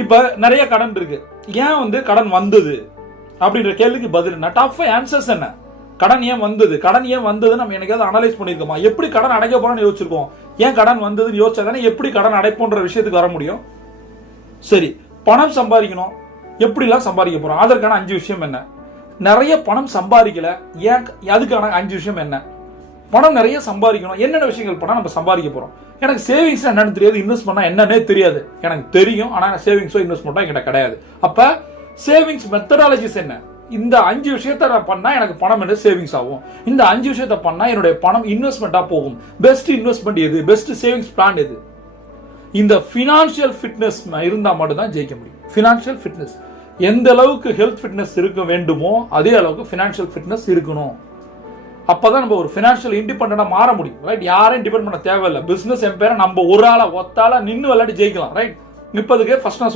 இப்ப நிறைய கடன் இருக்கு, ஏன் கடன் வந்தது அப்படின்ற கேள்விக்கு பதில் என்ன? டாப் 5 ஆன்சர்ஸ் என்ன? கடன் ஏன் வந்தது, கடன் ஏன் வந்தது நம்ம என்னைக்காவது அனலைஸ் பண்ணிருக்கோமா? எப்படி கடன் அடைக்க போறோம்னு யோசிச்சிருக்கோம்? ஏன் கடன் வந்ததுன்னு யோசிச்சாதானே எப்படி கடன் அடைப்போன்ற விஷயத்துக்கு வர முடியும். சரி, பணம் சம்பாதிக்கணும், எப்படிலாம் சம்பாதிக்க போறோம், அதற்கான 5 விஷயம் என்ன? நிறைய பணம் சம்பாதிக்கல, ஏன், அதுக்கான 5 விஷயம் என்ன? பணம் நிறைய சம்பாதிக்கணும், என்னென்ன விஷயங்கள் பண்ணா நம்ம சம்பாதிக்க போறோம்? எனக்கு சேவிங்ஸ் என்னன்னு தெரியாது, இன்வெஸ்ட் பண்ணா என்னன்னே தெரியாது. எனக்கு தெரியும், ஆனா சேவிங்ஸோ இன்வெஸ்ட்மெண்ட்டோ என்கிட்ட கிடையாது. அப்ப சேவிங்ஸ் மெத்தடாலஜிஸ் என்ன? இந்த 5 விஷயத்த நான் பண்ணா எனக்கு பணம் என்ன சேவிங்ஸ் ஆகும், இந்த 5 விஷயத்த பண்ணா என்னுடைய பணம் இன்வெஸ்ட்மெண்டா போகும். பெஸ்ட் இன்வெஸ்ட்மெண்ட் எது, பெஸ்ட் சேவிங்ஸ் பிளான் எது? இந்த பினான்சியல் ஃபிட்னஸ் இருந்தா மட்டும் தான் ஜெயிக்க முடியும். பினான்சியல் ஃபிட்னஸ் எந்த அளவுக்கு ஹெல்த் ஃபிட்னஸ் இருக்க வேண்டுமோ அதே அளவுக்கு பினான்சியல் ஃபிட்னஸ் இருக்கணும். அப்பதான் நம்ம ஒரு பினான்சியல் இண்டிபெண்டா மாற முடியும். ரைட்? யாரையும் டிபெண்ட் பண்ண தேவையில்லை. பிசினஸ் எம்பையரை நம்ம ஒரு ஆளா ஒத்தாளா நின்று விளையாடி ஜெயிக்கலாம். ரைட்? இப்போதுக்கு ஃபர்ஸ்ட் நான்